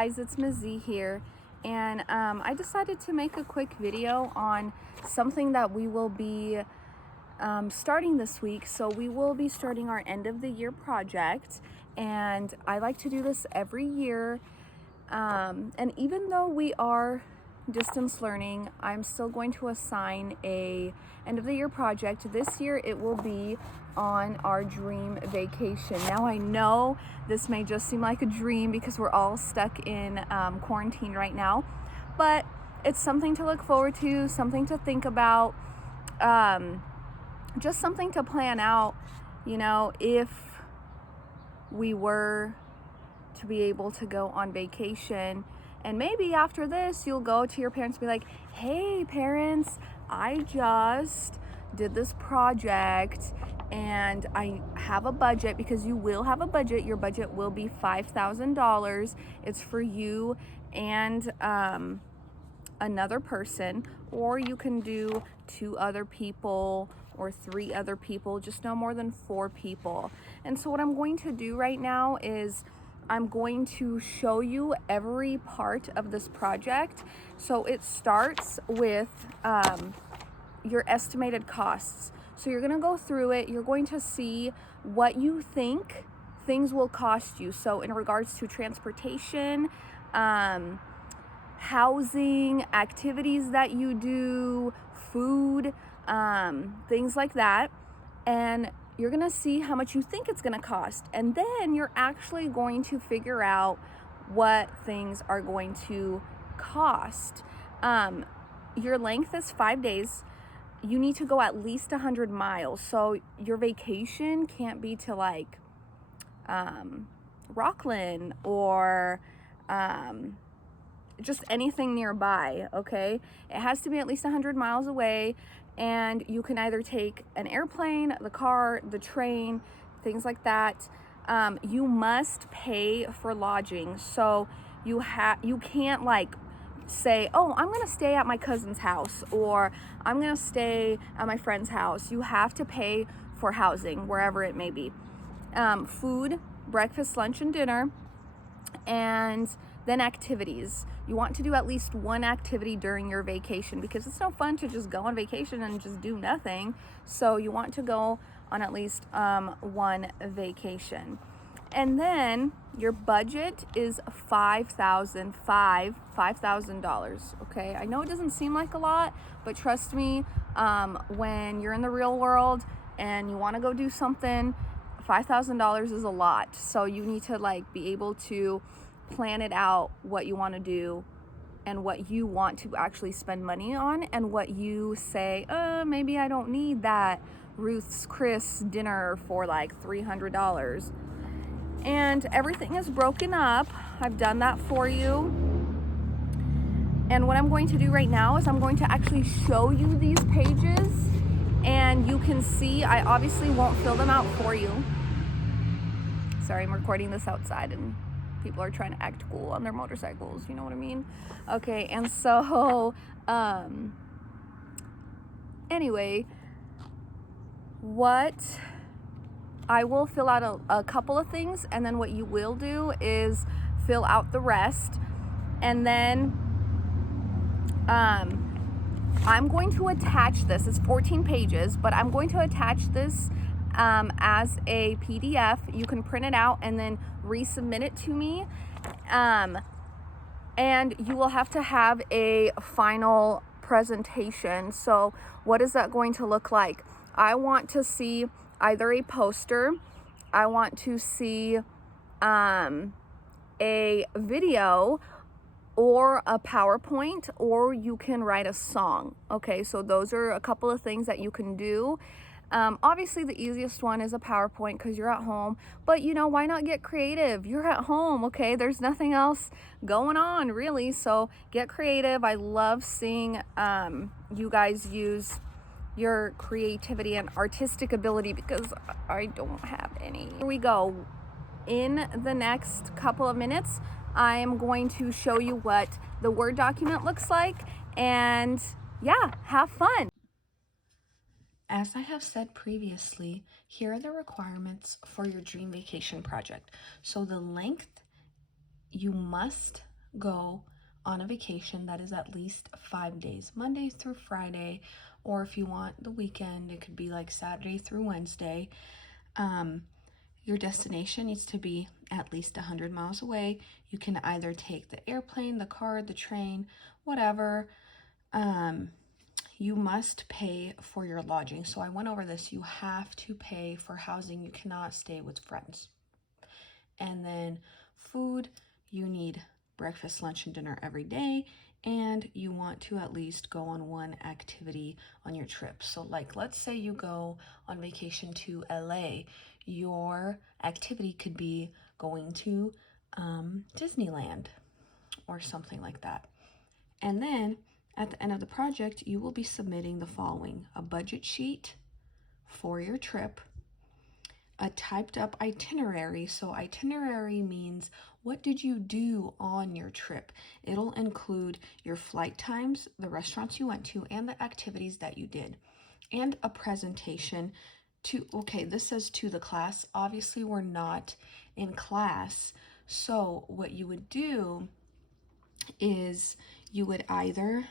Guys, it's Mizzy here, and I decided to make a quick video on something that we will be starting this week. So we will be starting our end of the year project, and I like to do this every year. And even though we are distance learning, I'm still going to assign a end of the year project. This year it will be on our dream vacation. Now I know this may just seem like a dream because we're all stuck in quarantine right now, but it's something to look forward to, something to think about, just something to plan out, you know, if we were to be able to go on vacation. And maybe after this you'll go to your parents and be like, hey parents, I just did this project and I have a budget, because you will have a budget. Your budget will be $5,000. It's for you and another person, or you can do 2 other people or 3 other people, just no more than 4 people. And so what I'm going to do right now is I'm going to show you every part of this project. So it starts with your estimated costs. So you're gonna go through it, you're going to see what you think things will cost you. So in regards to transportation, housing, activities that you do, food, things like that. And you're gonna see how much you think it's gonna cost. And then you're actually going to figure out what things are going to cost. Your length is 5 days. You need to go at least 100 miles. So your vacation can't be to like Rockland or just anything nearby, okay? It has to be at least 100 miles away, and you can either take an airplane, the car, the train, things like that. You must pay for lodging. So you can't like say, oh, I'm gonna stay at my cousin's house, or I'm gonna stay at my friend's house. You have to pay for housing wherever it may be. Food, breakfast, lunch, and dinner, and then activities. You want to do at least one activity during your vacation, because it's no fun to just go on vacation and just do nothing. So you want to go on at least one vacation. And then your budget is $5,000, okay? I know it doesn't seem like a lot, but trust me, when you're in the real world and you want to go do something, $5,000 is a lot. So you need to like be able to plan it out, what you want to do and what you want to actually spend money on, and what you say, maybe I don't need that Ruth's Chris dinner for like $300. And everything is broken up. I've done that for you. And what I'm going to do right now is I'm going to actually show you these pages, and you can see, I obviously won't fill them out for you. Sorry, I'm recording this outside and people are trying to act cool on their motorcycles, you know what I mean? Okay, and so anyway, what I will fill out a couple of things, and then what you will do is fill out the rest. And then I'm going to attach this. It's 14 pages, but I'm going to attach this as a PDF. You can print it out and then resubmit it to me. And you will have to have a final presentation. So what is that going to look like? I want to see either a poster, I want to see a video, or a PowerPoint, or you can write a song. Okay, so those are a couple of things that you can do. Obviously the easiest one is a PowerPoint because you're at home, but you know, why not get creative? You're at home, okay? There's nothing else going on really, so get creative. I love seeing you guys use your creativity and artistic ability, because I don't have any. Here we go. In the next couple of minutes, I am going to show you what the Word document looks like, and yeah, have fun. As I have said previously, here are the requirements for your dream vacation project. So the length, you must go on a vacation that is at least 5 days, Monday through Friday, or if you want the weekend, it could be like Saturday through Wednesday. Your destination needs to be at least 100 miles away. You can either take the airplane, the car, the train, whatever. You must pay for your lodging. So I went over this. You have to pay for housing. You cannot stay with friends. And then food, you need breakfast, lunch, and dinner every day. And you want to at least go on one activity on your trip. So like, let's say you go on vacation to LA. Your activity could be going to Disneyland or something like that. And then at the end of the project, you will be submitting the following: a budget sheet for your trip, a typed up itinerary. So itinerary means what did you do on your trip? It'll include your flight times, the restaurants you went to, and the activities that you did, and a presentation to, okay, this says to the class. Obviously, we're not in class. So what you would do is you would either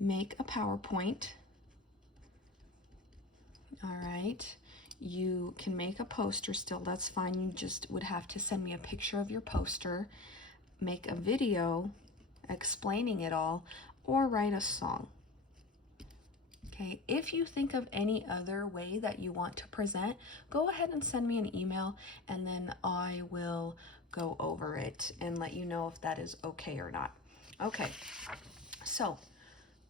make a PowerPoint. All right. You can make a poster still, that's fine. You just would have to send me a picture of your poster, make a video explaining it all, or write a song. Okay, if you think of any other way that you want to present, go ahead and send me an email, and then I will go over it and let you know if that is okay or not. Okay, so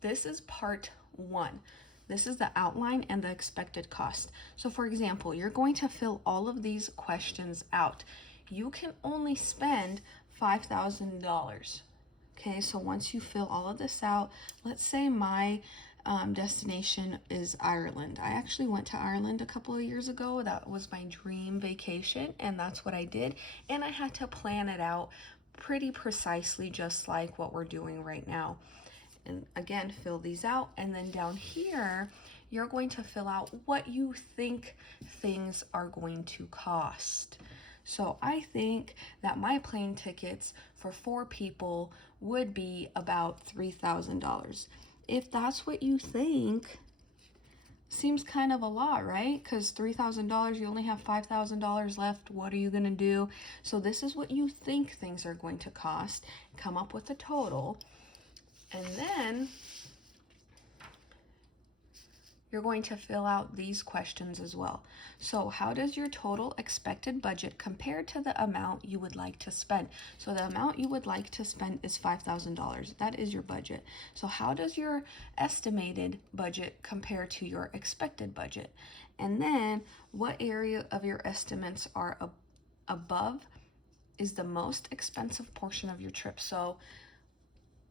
this is part 1. This is the outline and the expected cost. So for example, you're going to fill all of these questions out. You can only spend $5,000. Okay, so once you fill all of this out, let's say my destination is Ireland. I actually went to Ireland a couple of years ago. That was my dream vacation, and that's what I did. And I had to plan it out pretty precisely, just like what we're doing right now. And again, fill these out, and then down here you're going to fill out what you think things are going to cost. So I think that my plane tickets for 4 people would be about $3,000. If that's what you think, seems kind of a lot, right? Because $3,000, you only have $5,000 left. What are you going to do? So this is what you think things are going to cost. Come up with a total. And then you're going to fill out these questions as well. So how does your total expected budget compare to the amount you would like to spend? So the amount you would like to spend is $5,000. That is your budget. So how does your estimated budget compare to your expected budget? And then what area of your estimates are above is the most expensive portion of your trip. So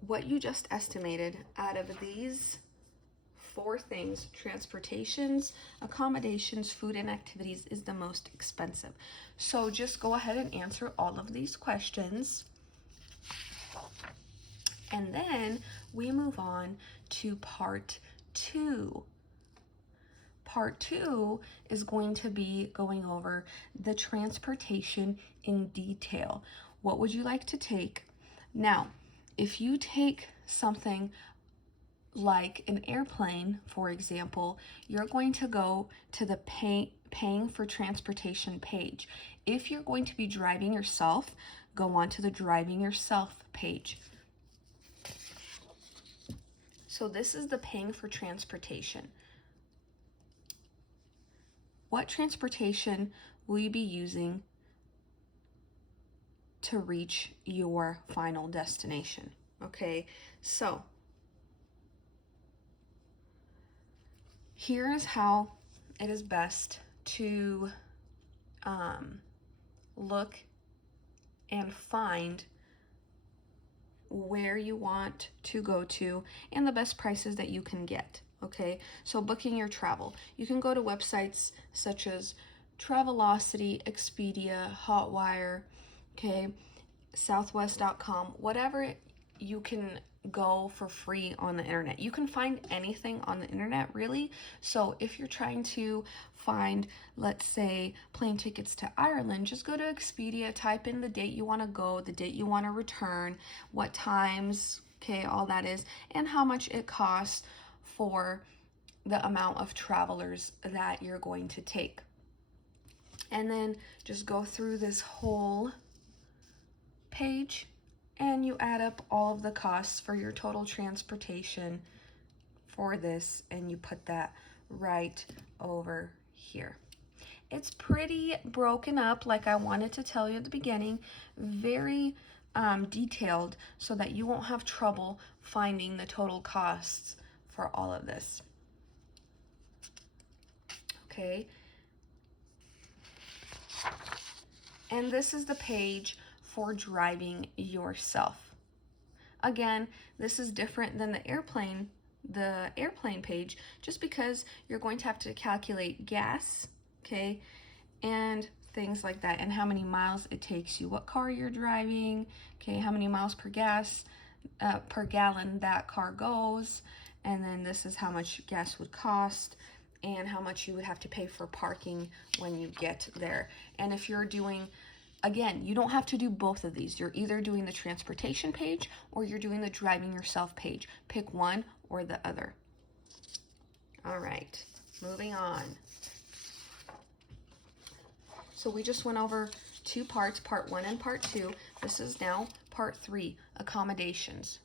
what you just estimated out of these 4 things, transportations, accommodations, food, and activities, is the most expensive. So just go ahead and answer all of these questions. And then we move on to part 2. Part 2 is going to be going over the transportation in detail. What would you like to take? Now, if you take something like an airplane, for example, you're going to go to the paying for transportation page. If you're going to be driving yourself, go on to the driving yourself page. So this is the paying for transportation. What transportation will you be using to reach your final destination? Okay, so here is how it is best to look and find where you want to go to and the best prices that you can get. Okay, so booking your travel. You can go to websites such as Travelocity, Expedia, Hotwire, okay, Southwest.com, whatever you can go for free on the internet. You can find anything on the internet, really. So if you're trying to find, let's say, plane tickets to Ireland, just go to Expedia, type in the date you want to go, the date you want to return, what times, okay, all that is, and how much it costs for the amount of travelers that you're going to take. And then just go through this whole page and you add up all of the costs for your total transportation for this, and you put that right over here. It's pretty broken up, like I wanted to tell you at the beginning, very detailed, so that you won't have trouble finding the total costs for all of this. Okay. And this is the page for driving yourself. Again, this is different than the airplane page, just because you're going to have to calculate gas, okay, and things like that, and how many miles it takes you, what car you're driving, okay, how many miles per gallon that car goes, and then this is how much gas would cost and how much you would have to pay for parking when you get there. And if you're doing, again, you don't have to do both of these. You're either doing the transportation page or you're doing the driving yourself page. Pick one or the other. All right, moving on. So we just went over two parts, part 1 and part 2. This is now part 3, accommodations.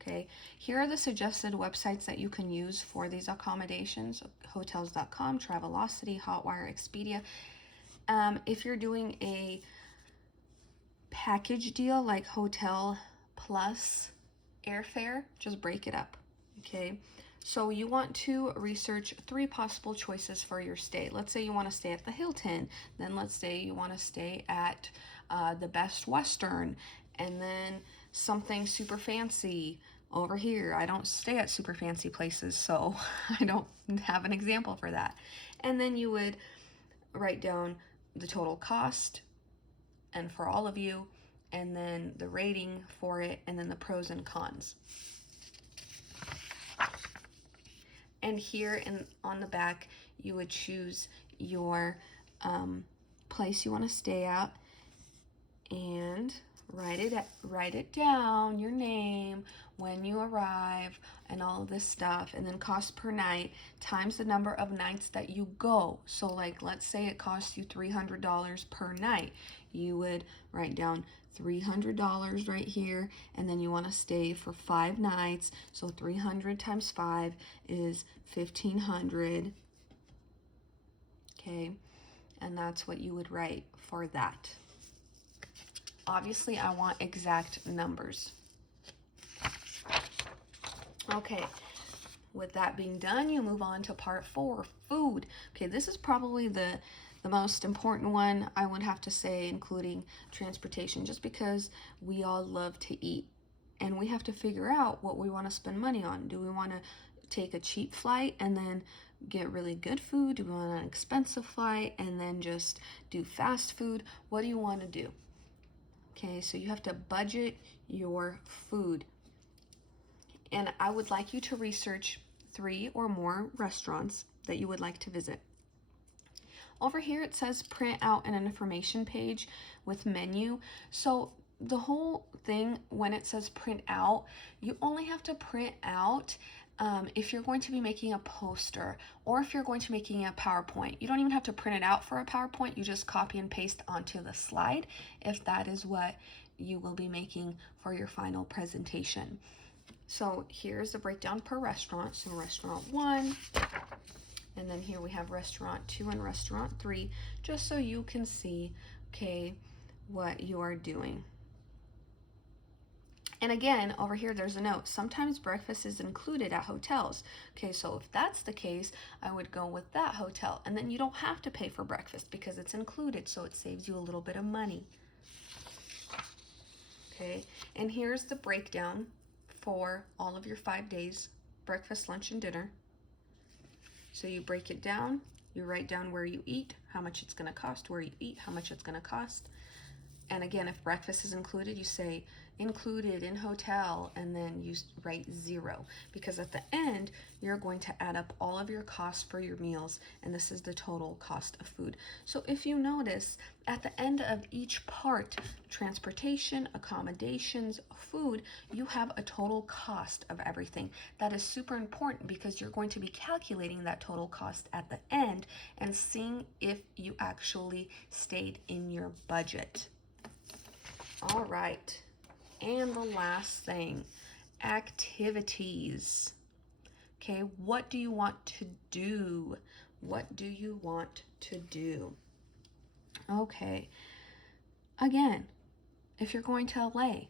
Okay, here are the suggested websites that you can use for these accommodations: hotels.com, Travelocity, Hotwire, Expedia. If you're doing a package deal like hotel plus airfare, just break it up. Okay, so you want to research 3 possible choices for your stay. Let's say you want to stay at the Hilton, then let's say you want to stay at the Best Western, and then something super fancy over here. I don't stay at super fancy places, so I don't have an example for that. And then you would write down the total cost, and for all of you, and then the rating for it, and then the pros and cons. And here on the back, you would choose your place you want to stay at, and write it down, your name, when you arrive, and all of this stuff, and then cost per night times the number of nights that you go. So like, let's say it costs you $300 per night. You would write down $300 right here, and then you want to stay for 5 nights, so 300 times 5 is 1,500. Okay, and that's what you would write for that. Obviously, I want exact numbers. Okay, with that being done, you move on to part 4, food. Okay, this is probably the most important one, I would have to say, including transportation, just because we all love to eat. And we have to figure out what we want to spend money on. Do we want to take a cheap flight and then get really good food? Do we want an expensive flight and then just do fast food? What do you want to do? Okay, so you have to budget your food. And I would like you to research 3 or more restaurants that you would like to visit. Over here it says print out an information page with menu. So the whole thing, when it says print out, you only have to print out if you're going to be making a poster or if you're going to be making a PowerPoint. You don't even have to print it out for a PowerPoint. You just copy and paste onto the slide if that is what you will be making for your final presentation. So here's the breakdown per restaurant. So restaurant 1, and then here we have restaurant 2 and restaurant 3, just so you can see, okay, what you are doing. And again, over here, there's a note. Sometimes breakfast is included at hotels. Okay, so if that's the case, I would go with that hotel. And then you don't have to pay for breakfast because it's included, so it saves you a little bit of money. Okay, and here's the breakdown for all of your 5 days, breakfast, lunch, and dinner. So you break it down, you write down where you eat, how much it's going to cost, where you eat, how much it's going to cost. And again, if breakfast is included, you say included in hotel, and then you write 0, because at the end you're going to add up all of your costs for your meals, and this is the total cost of food. So if you notice, at the end of each part, transportation, accommodations, food, you have a total cost of everything. That is super important because you're going to be calculating that total cost at the end and seeing if you actually stayed in your budget. All right. And the last thing, activities. Okay, what do you want to do? What do you want to do? Okay, again, if you're going to LA,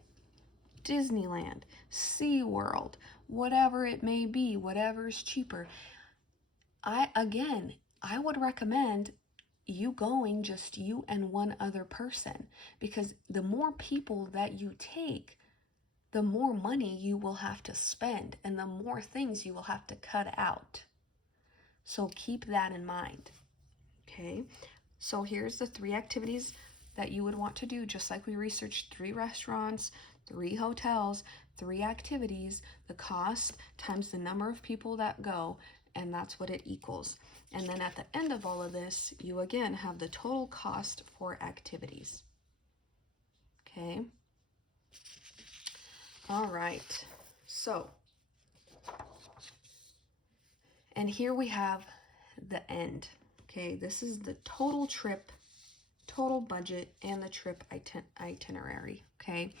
Disneyland, SeaWorld, whatever it may be, whatever's cheaper, I would recommend you going just you and one other person, because the more people that you take, the more money you will have to spend and the more things you will have to cut out. So keep that in mind. Okay, so here's the 3 activities that you would want to do, just like we researched 3 restaurants, 3 hotels, 3 activities, the cost times the number of people that go, and that's what it equals. And then at the end of all of this, you again have the total cost for activities. Okay. All right, so, and here we have the end. Okay, this is the total trip, total budget, and the trip itinerary. Okay,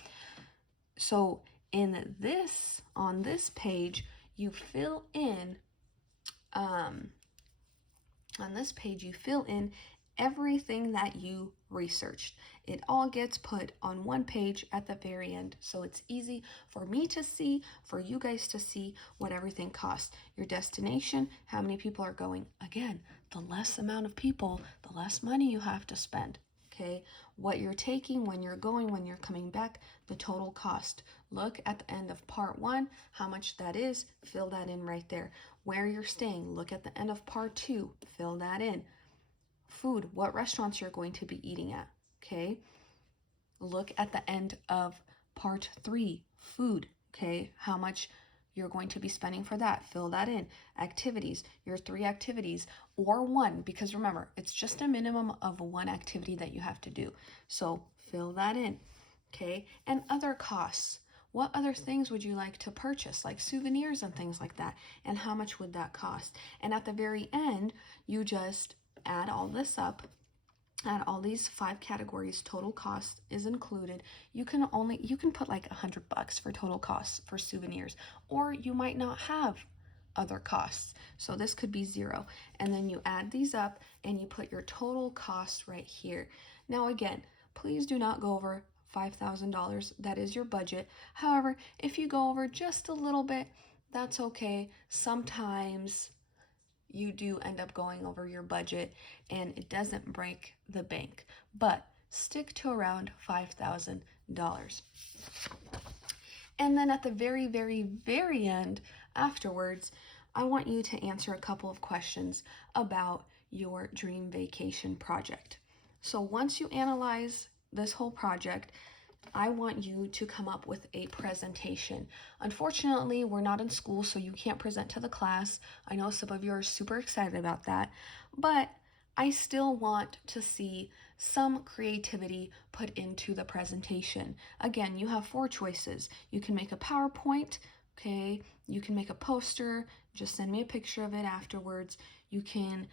so on this page, you fill in, everything that you researched. It all gets put on one page at the very end, so it's easy for me to see, for you guys to see what everything costs. Your destination, how many people are going. Again, the less amount of people, the less money you have to spend. Okay, what you're taking, when you're going, when you're coming back, the total cost. Look at the end of part 1, how much that is, fill that in right there. Where you're staying, look at the end of part 2, fill that in. Food, what restaurants you're going to be eating at. Okay, look at the end of part 3, food. Okay, how much you're going to be spending for that, fill that in. Activities, your 3 activities, or 1, because remember, it's just a minimum of 1 activity that you have to do, so fill that in. Okay, and other costs, what other things would you like to purchase, like souvenirs and things like that, and how much would that cost? And at the very end, you just add all this up, add all these 5 categories, total cost is included. You can put like $100 for total costs for souvenirs, or you might not have other costs, so this could be 0. And then you add these up and you put your total cost right here. Now again, please do not go over $5,000. That is your budget. However, if you go over just a little bit, that's okay. Sometimes you do end up going over your budget and it doesn't break the bank, but stick to around $5,000. And then at the very, very, very end, afterwards, I want you to answer a couple of questions about your dream vacation project. So once you analyze this whole project, I want you to come up with a presentation. Unfortunately, we're not in school, so you can't present to the class. I know some of you are super excited about that, but I still want to see some creativity put into the presentation. Again, you have 4 choices. You can make a PowerPoint, okay? You can make a poster, just send me a picture of it afterwards. You can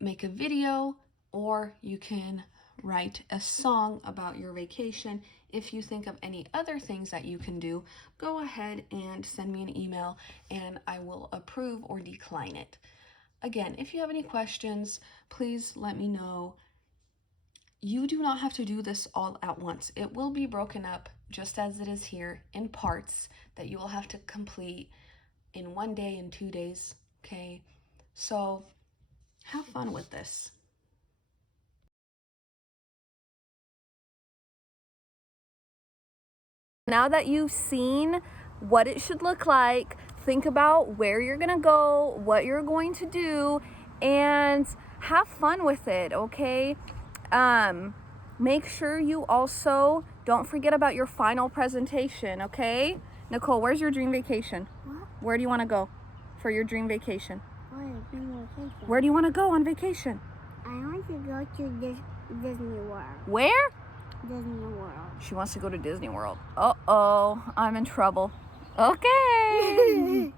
make a video, or you can write a song about your vacation. If you think of any other things that you can do, go ahead and send me an email and I will approve or decline it. Again, if you have any questions, please let me know. You do not have to do this all at once. It will be broken up, just as it is here, in parts that you will have to complete in 1 day and 2 days, okay? So have fun with this. Now that you've seen what it should look like, think about where you're gonna go, what you're going to do, and have fun with it, okay? make sure you also don't forget about your final presentation, okay? Nikole, where's your dream vacation? What? Where do you want to go for your dream vacation? Dream vacation? Where do you want to go on vacation? I want to go to Disney World. Where? Disney World. She wants to go to Disney World. Uh-oh, I'm in trouble. Okay.